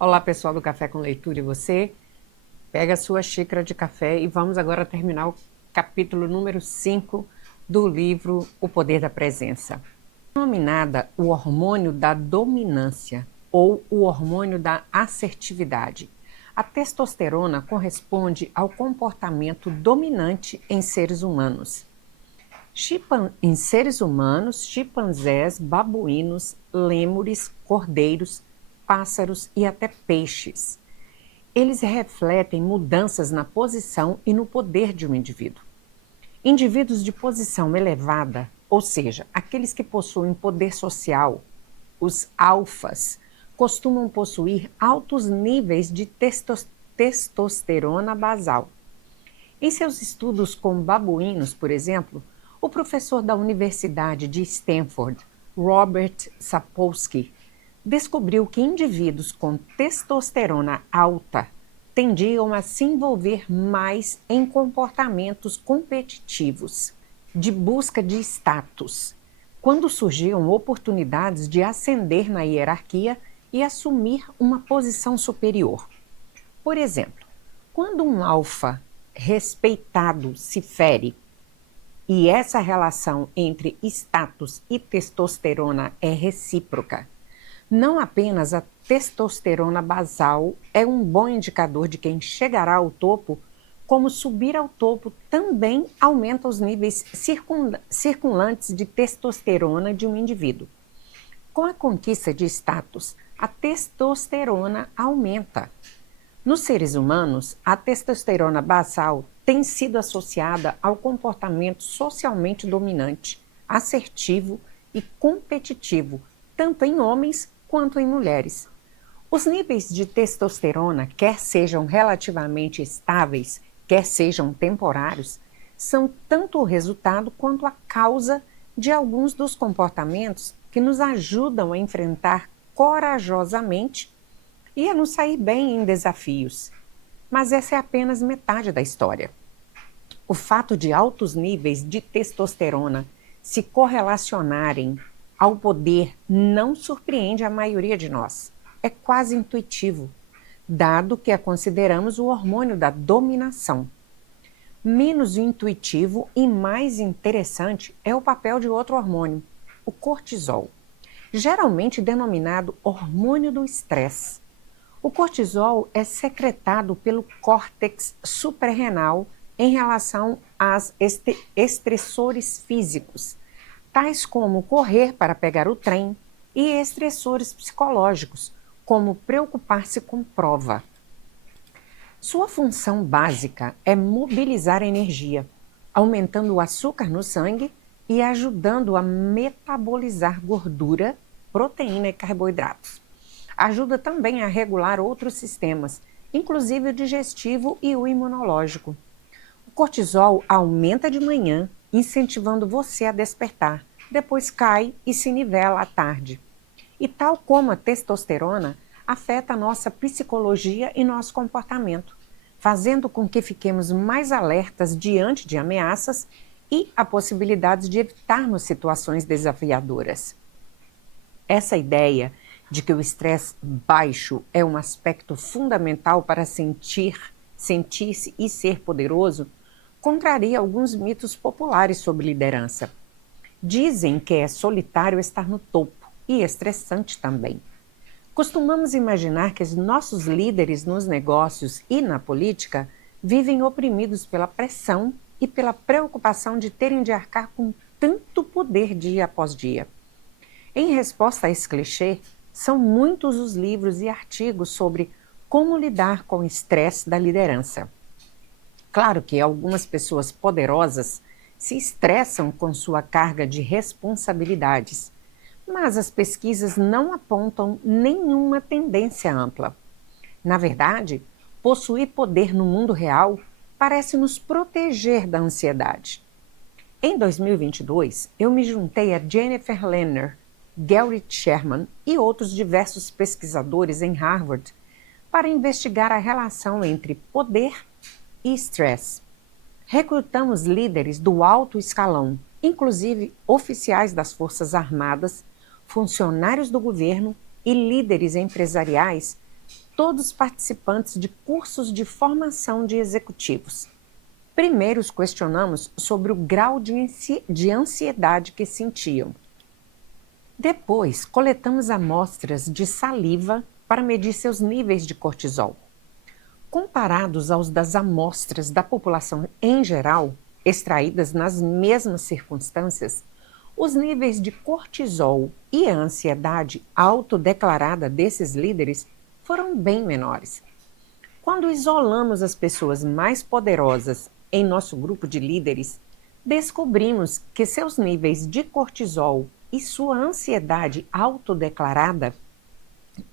Olá, pessoal do Café com Leitura, e você? Pega a sua xícara de café e vamos agora terminar o capítulo número 5 do livro O Poder da Presença. Denominada o hormônio da dominância ou o hormônio da assertividade. A testosterona corresponde ao comportamento dominante em seres humanos. Em seres humanos, chimpanzés, babuínos, lêmures, cordeiros, pássaros e até peixes. Eles refletem mudanças na posição e no poder de um indivíduo. Indivíduos de posição elevada, ou seja, aqueles que possuem poder social, os alfas, costumam possuir altos níveis de testosterona basal. Em seus estudos com babuínos, por exemplo, o professor da Universidade de Stanford, Robert Sapolsky, descobriu que indivíduos com testosterona alta tendiam a se envolver mais em comportamentos competitivos, de busca de status, quando surgiam oportunidades de ascender na hierarquia e assumir uma posição superior. Por exemplo, quando um alfa respeitado se fere, e essa relação entre status e testosterona é recíproca, não apenas a testosterona basal é um bom indicador de quem chegará ao topo, como subir ao topo também aumenta os níveis circundantes de testosterona de um indivíduo. Com a conquista de status, a testosterona aumenta. Nos seres humanos, a testosterona basal tem sido associada ao comportamento socialmente dominante, assertivo e competitivo, tanto em homens quanto em mulheres. Os níveis de testosterona, quer sejam relativamente estáveis, quer sejam temporários, são tanto o resultado quanto a causa de alguns dos comportamentos que nos ajudam a enfrentar corajosamente e a nos sair bem em desafios. Mas essa é apenas metade da história. O fato de altos níveis de testosterona se correlacionarem ao poder não surpreende a maioria de nós. É quase intuitivo, dado que a consideramos o hormônio da dominação. Menos intuitivo e mais interessante é o papel de outro hormônio, o cortisol, geralmente denominado hormônio do estresse. O cortisol é secretado pelo córtex suprarrenal em relação aos estressores físicos, tais como correr para pegar o trem, e estressores psicológicos, como preocupar-se com prova. Sua função básica é mobilizar a energia, aumentando o açúcar no sangue e ajudando a metabolizar gordura, proteína e carboidratos. Ajuda também a regular outros sistemas, inclusive o digestivo e o imunológico. O cortisol aumenta de manhã, incentivando você a despertar, depois cai e se nivela à tarde. E tal como a testosterona, afeta a nossa psicologia e nosso comportamento, fazendo com que fiquemos mais alertas diante de ameaças e a possibilidade de evitarmos situações desafiadoras. Essa ideia de que o estresse baixo é um aspecto fundamental para sentir-se e ser poderoso, contraria alguns mitos populares sobre liderança. Dizem que é solitário estar no topo e estressante também. Costumamos imaginar que os nossos líderes nos negócios e na política vivem oprimidos pela pressão e pela preocupação de terem de arcar com tanto poder dia após dia. Em resposta a esse clichê, são muitos os livros e artigos sobre como lidar com o estresse da liderança. Claro que algumas pessoas poderosas se estressam com sua carga de responsabilidades, mas as pesquisas não apontam nenhuma tendência ampla. Na verdade, possuir poder no mundo real parece nos proteger da ansiedade. Em 2022, eu me juntei a Jennifer Lerner, Gary Sherman e outros diversos pesquisadores em Harvard para investigar a relação entre poder e estresse. Recrutamos líderes do alto escalão, inclusive oficiais das Forças Armadas, funcionários do governo e líderes empresariais, todos participantes de cursos de formação de executivos. Primeiro os questionamos sobre o grau de ansiedade que sentiam. Depois, coletamos amostras de saliva para medir seus níveis de cortisol. Comparados aos das amostras da população em geral, extraídas nas mesmas circunstâncias, os níveis de cortisol e a ansiedade autodeclarada desses líderes foram bem menores. Quando isolamos as pessoas mais poderosas em nosso grupo de líderes, descobrimos que seus níveis de cortisol e sua ansiedade autodeclarada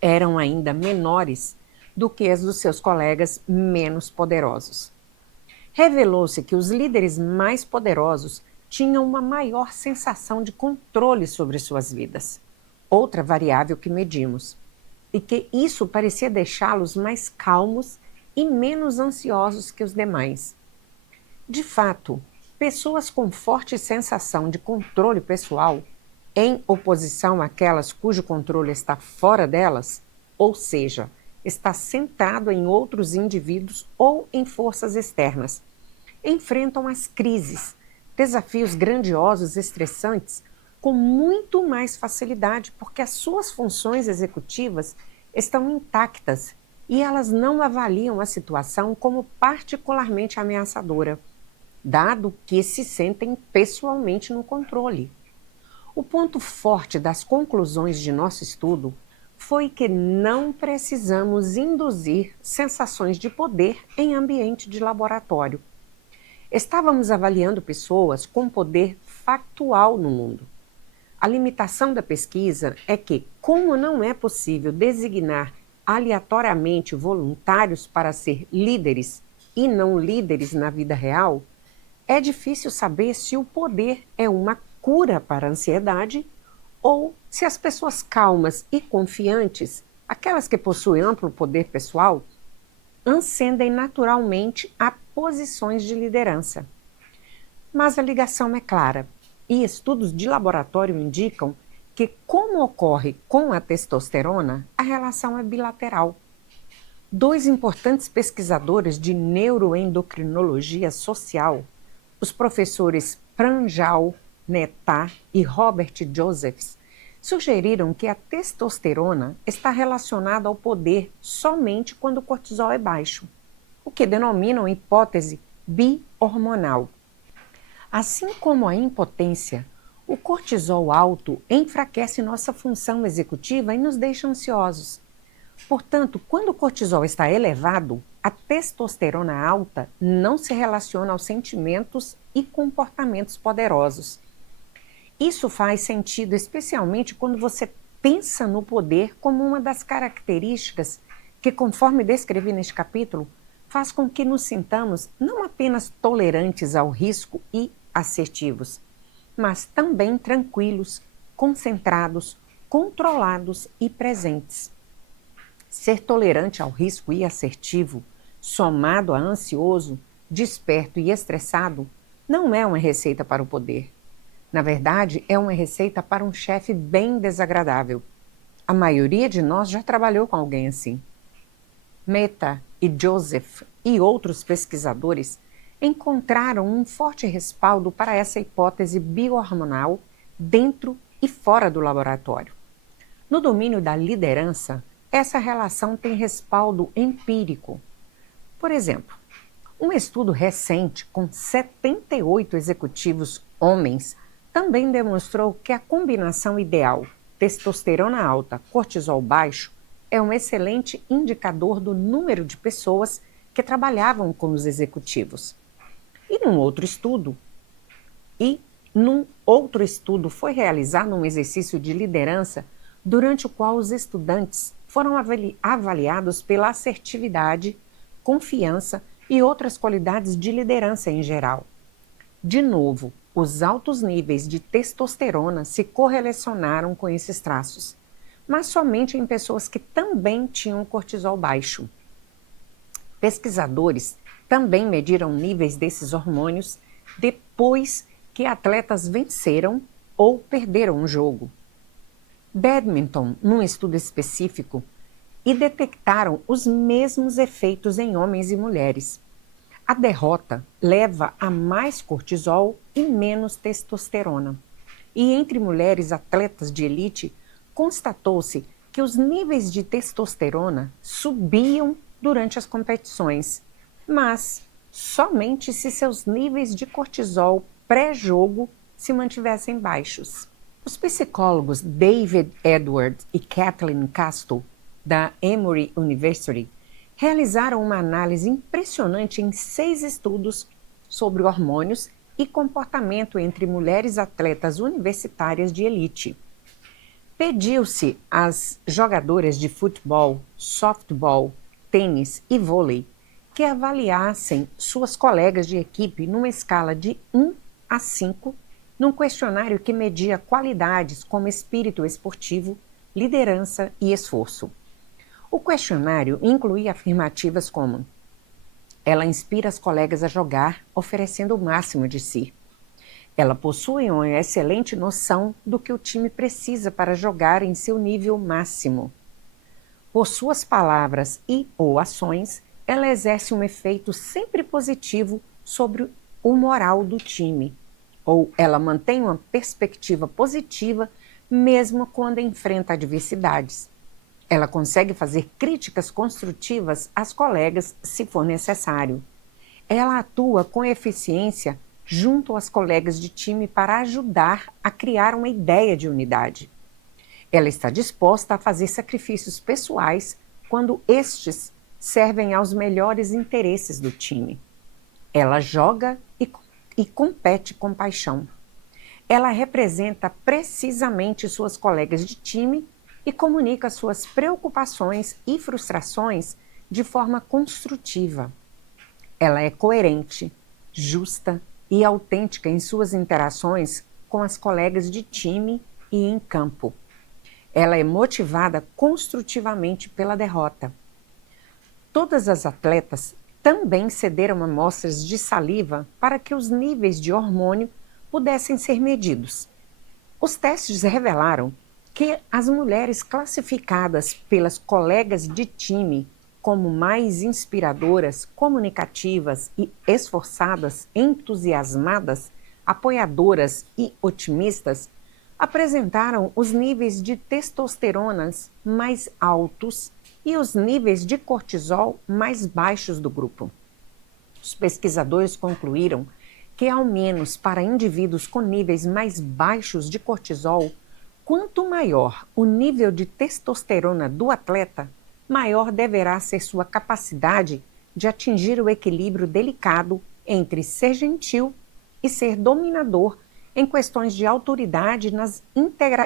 eram ainda menores do que as dos seus colegas menos poderosos. Revelou-se que os líderes mais poderosos tinham uma maior sensação de controle sobre suas vidas, outra variável que medimos, e que isso parecia deixá-los mais calmos e menos ansiosos que os demais. De fato, pessoas com forte sensação de controle pessoal, em oposição àquelas cujo controle está fora delas, ou seja, está centrado em outros indivíduos ou em forças externas, enfrentam as crises, desafios grandiosos e estressantes com muito mais facilidade, porque as suas funções executivas estão intactas e elas não avaliam a situação como particularmente ameaçadora, dado que se sentem pessoalmente no controle. O ponto forte das conclusões de nosso estudo foi que não precisamos induzir sensações de poder em ambiente de laboratório. Estávamos avaliando pessoas com poder factual no mundo. A limitação da pesquisa é que, como não é possível designar aleatoriamente voluntários para ser líderes e não líderes na vida real, é difícil saber se o poder é uma cura para a ansiedade ou se as pessoas calmas e confiantes, aquelas que possuem amplo poder pessoal, ascendem naturalmente a posições de liderança. Mas a ligação é clara, e estudos de laboratório indicam que, como ocorre com a testosterona, a relação é bilateral. Dois importantes pesquisadores de neuroendocrinologia social, os professores Pranjal Mehta e Robert Josephs, sugeriram que a testosterona está relacionada ao poder somente quando o cortisol é baixo, o que denominam hipótese bi-hormonal. Assim como a impotência, o cortisol alto enfraquece nossa função executiva e nos deixa ansiosos. Portanto, quando o cortisol está elevado, a testosterona alta não se relaciona aos sentimentos e comportamentos poderosos. Isso faz sentido especialmente quando você pensa no poder como uma das características que, conforme descrevi neste capítulo, faz com que nos sintamos não apenas tolerantes ao risco e assertivos, mas também tranquilos, concentrados, controlados e presentes. Ser tolerante ao risco e assertivo, somado a ansioso, desperto e estressado, não é uma receita para o poder. Na verdade, é uma receita para um chefe bem desagradável. A maioria de nós já trabalhou com alguém assim. Mehta e Joseph e outros pesquisadores encontraram um forte respaldo para essa hipótese biohormonal dentro e fora do laboratório. No domínio da liderança, essa relação tem respaldo empírico. Por exemplo, um estudo recente com 78 executivos homens também demonstrou que a combinação ideal testosterona alta, cortisol baixo é um excelente indicador do número de pessoas que trabalhavam com os executivos. E num outro estudo foi realizado um exercício de liderança durante o qual os estudantes foram avaliados pela assertividade, confiança e outras qualidades de liderança em geral. De novo, os altos níveis de testosterona se correlacionaram com esses traços, mas somente em pessoas que também tinham cortisol baixo. Pesquisadores também mediram níveis desses hormônios depois que atletas venceram ou perderam um jogo. Badminton, num estudo específico, e detectaram os mesmos efeitos em homens e mulheres. A derrota leva a mais cortisol e menos testosterona. E entre mulheres atletas de elite, constatou-se que os níveis de testosterona subiam durante as competições, mas somente se seus níveis de cortisol pré-jogo se mantivessem baixos. Os psicólogos David Edwards e Kathleen Castle, da Emory University, realizaram uma análise impressionante em 6 estudos sobre hormônios e comportamento entre mulheres atletas universitárias de elite. Pediu-se às jogadoras de futebol, softball, tênis e vôlei que avaliassem suas colegas de equipe numa escala de 1 a 5, num questionário que media qualidades como espírito esportivo, liderança e esforço. O questionário incluía afirmativas como: ela inspira as colegas a jogar, oferecendo o máximo de si. Ela possui uma excelente noção do que o time precisa para jogar em seu nível máximo. Por suas palavras e/ou ações, ela exerce um efeito sempre positivo sobre o moral do time. Ou ela mantém uma perspectiva positiva mesmo quando enfrenta adversidades. Ela consegue fazer críticas construtivas às colegas se for necessário. Ela atua com eficiência junto às colegas de time para ajudar a criar uma ideia de unidade. Ela está disposta a fazer sacrifícios pessoais quando estes servem aos melhores interesses do time. Ela joga e compete com paixão. Ela representa precisamente suas colegas de time e comunica suas preocupações e frustrações de forma construtiva. Ela é coerente, justa e autêntica em suas interações com as colegas de time e em campo. Ela é motivada construtivamente pela derrota. Todas as atletas também cederam amostras de saliva para que os níveis de hormônio pudessem ser medidos. Os testes revelaram que as mulheres classificadas pelas colegas de time como mais inspiradoras, comunicativas e esforçadas, entusiasmadas, apoiadoras e otimistas apresentaram os níveis de testosteronas mais altos e os níveis de cortisol mais baixos do grupo. Os pesquisadores concluíram que, ao menos para indivíduos com níveis mais baixos de cortisol, quanto maior o nível de testosterona do atleta, maior deverá ser sua capacidade de atingir o equilíbrio delicado entre ser gentil e ser dominador em questões de autoridade nas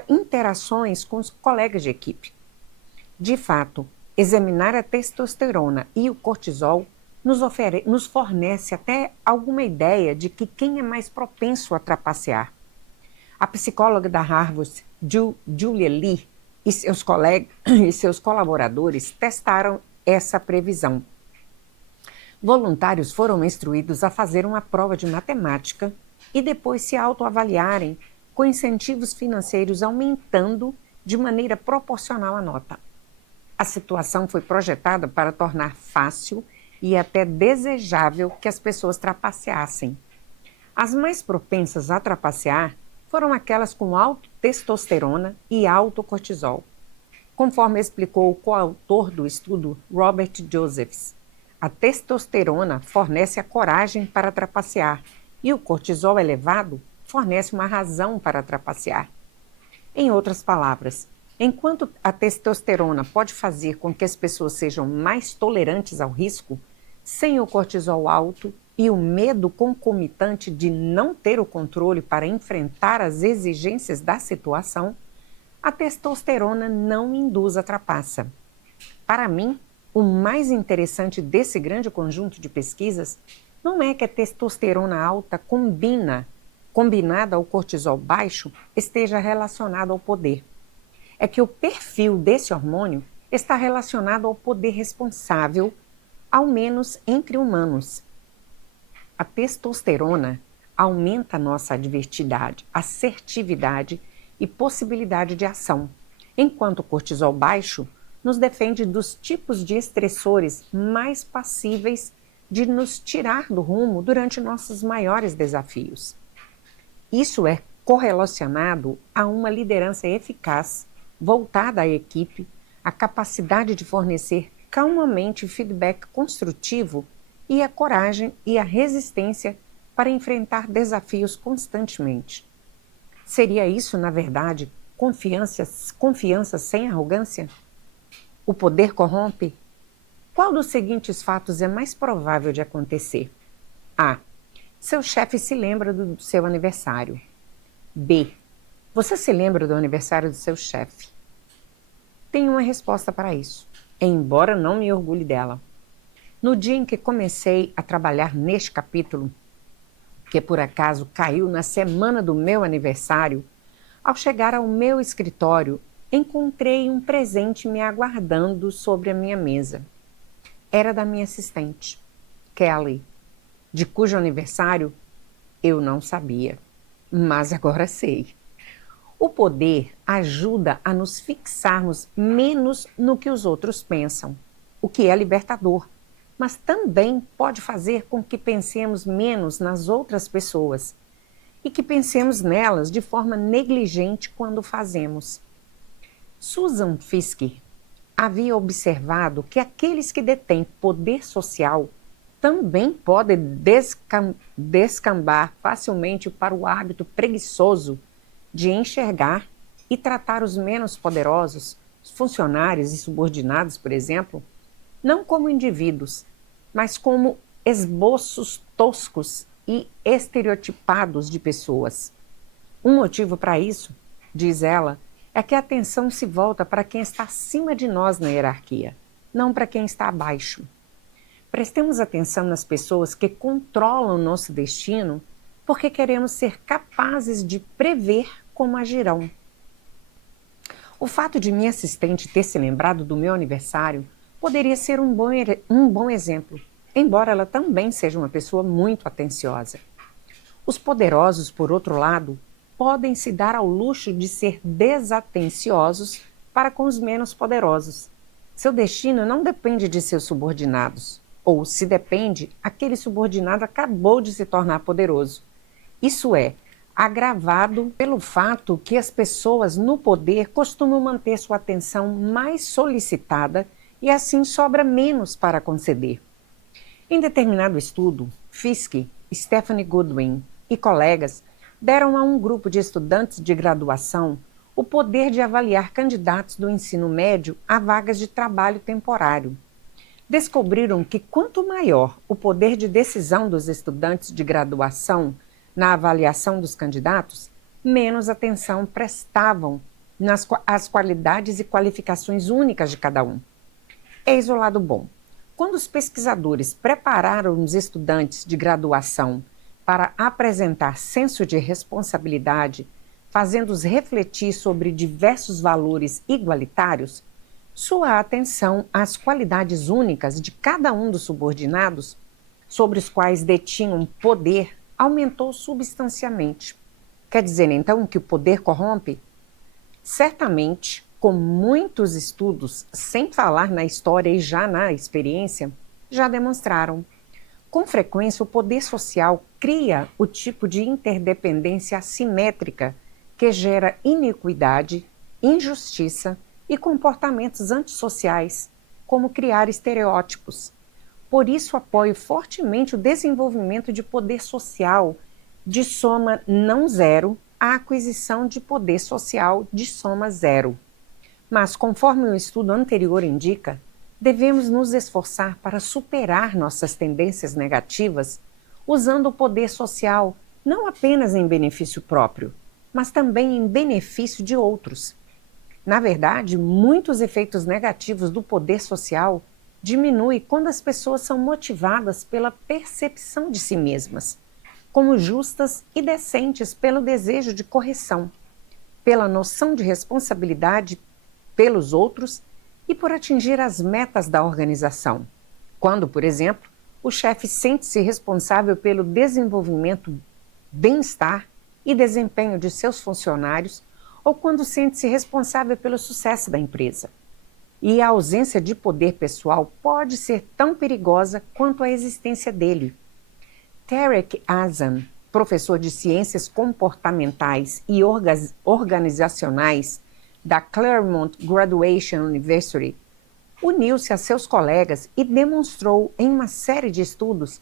interações com os colegas de equipe. De fato, examinar a testosterona e o cortisol nos fornece até alguma ideia de que quem é mais propenso a trapacear. A psicóloga da Harvard, Julia Lee, e seus colaboradores testaram essa previsão. Voluntários foram instruídos a fazer uma prova de matemática e depois se autoavaliarem com incentivos financeiros aumentando de maneira proporcional à nota. A situação foi projetada para tornar fácil e até desejável que as pessoas trapaceassem. As mais propensas a trapacear foram aquelas com alta testosterona e alto cortisol. Conforme explicou o coautor do estudo, Robert Josephs, a testosterona fornece a coragem para trapacear e o cortisol elevado fornece uma razão para trapacear. Em outras palavras, enquanto a testosterona pode fazer com que as pessoas sejam mais tolerantes ao risco, sem o cortisol alto e o medo concomitante de não ter o controle para enfrentar as exigências da situação, a testosterona não induz a trapaça. Para mim, o mais interessante desse grande conjunto de pesquisas não é que a testosterona alta combinada ao cortisol baixo, esteja relacionado ao poder. É que o perfil desse hormônio está relacionado ao poder responsável, ao menos entre humanos. A testosterona aumenta a nossa adversidade, assertividade e possibilidade de ação, enquanto o cortisol baixo nos defende dos tipos de estressores mais passíveis de nos tirar do rumo durante nossos maiores desafios. Isso é correlacionado a uma liderança eficaz, voltada à equipe, a capacidade de fornecer calmamente feedback construtivo e a coragem e a resistência para enfrentar desafios constantemente. Seria isso, na verdade, confiança sem arrogância? O poder corrompe? Qual dos seguintes fatos é mais provável de acontecer? A. Seu chefe se lembra do seu aniversário. B. Você se lembra do aniversário do seu chefe? Tenho uma resposta para isso, embora não me orgulhe dela. No dia em que comecei a trabalhar neste capítulo, que por acaso caiu na semana do meu aniversário, ao chegar ao meu escritório, encontrei um presente me aguardando sobre a minha mesa. Era da minha assistente, Kelly, de cujo aniversário eu não sabia, mas agora sei. O poder ajuda a nos fixarmos menos no que os outros pensam, o que é libertador, mas também pode fazer com que pensemos menos nas outras pessoas e que pensemos nelas de forma negligente quando fazemos. Susan Fiske havia observado que aqueles que detêm poder social também podem descambar facilmente para o hábito preguiçoso de enxergar e tratar os menos poderosos, os funcionários e subordinados, por exemplo, não como indivíduos, mas como esboços toscos e estereotipados de pessoas. Um motivo para isso, diz ela, é que a atenção se volta para quem está acima de nós na hierarquia, não para quem está abaixo. Prestemos atenção nas pessoas que controlam nosso destino porque queremos ser capazes de prever como agirão. O fato de minha assistente ter se lembrado do meu aniversário poderia ser um bom exemplo, embora ela também seja uma pessoa muito atenciosa. Os poderosos, por outro lado, podem se dar ao luxo de ser desatenciosos para com os menos poderosos. Seu destino não depende de seus subordinados, ou, se depende, aquele subordinado acabou de se tornar poderoso. Isso é agravado pelo fato que as pessoas no poder costumam manter sua atenção mais solicitada e assim sobra menos para conceder. Em determinado estudo, Fiske, Stephanie Goodwin e colegas deram a um grupo de estudantes de graduação o poder de avaliar candidatos do ensino médio a vagas de trabalho temporário. Descobriram que quanto maior o poder de decisão dos estudantes de graduação na avaliação dos candidatos, menos atenção prestavam às qualidades e qualificações únicas de cada um. Eis o lado bom. Quando os pesquisadores prepararam os estudantes de graduação para apresentar senso de responsabilidade, fazendo-os refletir sobre diversos valores igualitários, sua atenção às qualidades únicas de cada um dos subordinados, sobre os quais detinham poder, aumentou substancialmente. Quer dizer, então, que o poder corrompe? Certamente, com muitos estudos, sem falar na história e já na experiência, já demonstraram. Com frequência, o poder social cria o tipo de interdependência assimétrica que gera iniquidade, injustiça e comportamentos antissociais, como criar estereótipos. Por isso, apoio fortemente o desenvolvimento de poder social de soma não zero à aquisição de poder social de soma zero. Mas, conforme o estudo anterior indica, devemos nos esforçar para superar nossas tendências negativas, usando o poder social não apenas em benefício próprio, mas também em benefício de outros. Na verdade, muitos efeitos negativos do poder social diminuem quando as pessoas são motivadas pela percepção de si mesmas, como justas e decentes pelo desejo de correção, pela noção de responsabilidade pelos outros e por atingir as metas da organização. Quando, por exemplo, o chefe sente-se responsável pelo desenvolvimento, bem-estar e desempenho de seus funcionários, ou quando sente-se responsável pelo sucesso da empresa. e a ausência de poder pessoal pode ser tão perigosa quanto a existência dele. Tarek Azam, professor de Ciências Comportamentais e Organizacionais da Claremont Graduation University, uniu-se a seus colegas e demonstrou em uma série de estudos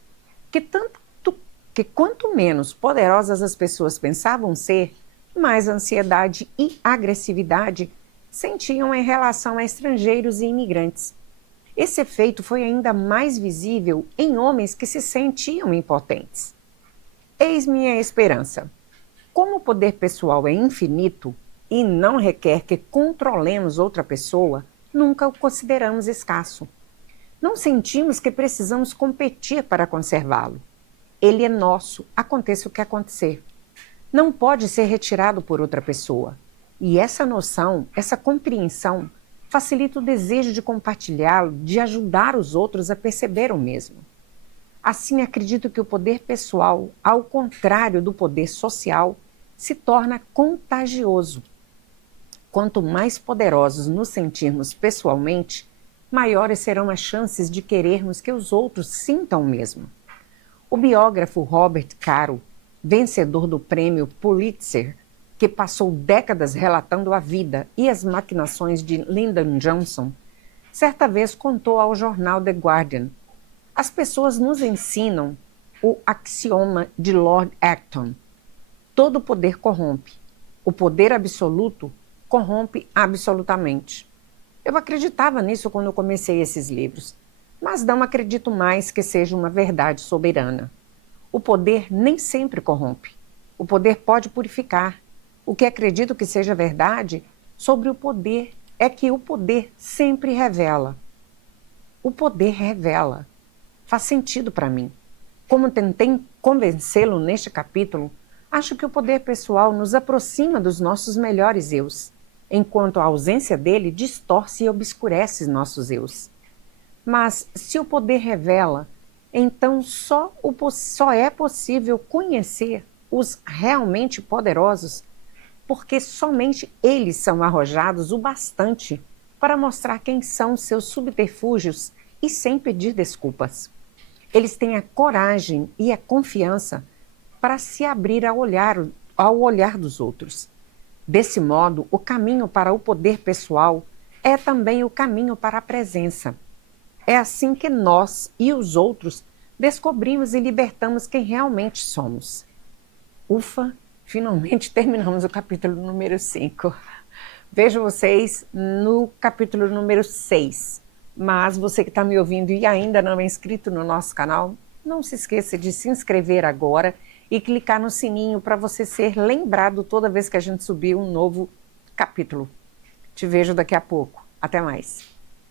que quanto menos poderosas as pessoas pensavam ser, mais ansiedade e agressividade sentiam em relação a estrangeiros e imigrantes. Esse efeito foi ainda mais visível em homens que se sentiam impotentes. Eis minha esperança. Como o poder pessoal é infinito e não requer que controlemos outra pessoa, nunca o consideramos escasso. Não sentimos que precisamos competir para conservá-lo. Ele é nosso, aconteça o que acontecer. Não pode ser retirado por outra pessoa. E essa noção, essa compreensão, facilita o desejo de compartilhá-lo, de ajudar os outros a perceber o mesmo. Assim, acredito que o poder pessoal, ao contrário do poder social, se torna contagioso. Quanto mais poderosos nos sentirmos pessoalmente, maiores serão as chances de querermos que os outros sintam o mesmo. O biógrafo Robert Caro, vencedor do prêmio Pulitzer, que passou décadas relatando a vida e as maquinações de Lyndon Johnson, certa vez contou ao jornal The Guardian: as pessoas nos ensinam o axioma de Lord Acton: todo poder corrompe. O poder absoluto corrompe absolutamente. Eu acreditava nisso quando eu comecei esses livros, mas não acredito mais que seja uma verdade soberana. O poder nem sempre corrompe. O poder pode purificar. O que acredito que seja verdade sobre o poder é que o poder sempre revela. O poder revela. Faz sentido para mim. Como tentei convencê-lo neste capítulo, acho que o poder pessoal nos aproxima dos nossos melhores eus, enquanto a ausência dele distorce e obscurece nossos eus. Mas se o poder revela, então só é possível conhecer os realmente poderosos, porque somente eles são arrojados o bastante para mostrar quem são seus subterfúgios e sem pedir desculpas. Eles têm a coragem e a confiança para se abrir ao olhar dos outros. Desse modo, o caminho para o poder pessoal é também o caminho para a presença. É assim que nós e os outros descobrimos e libertamos quem realmente somos. Ufa, finalmente terminamos o capítulo número 5. Vejo vocês no capítulo número 6. Mas você que está me ouvindo e ainda não é inscrito no nosso canal, não se esqueça de se inscrever agora e clicar no sininho para você ser lembrado toda vez que a gente subir um novo capítulo. Te vejo daqui a pouco. Até mais.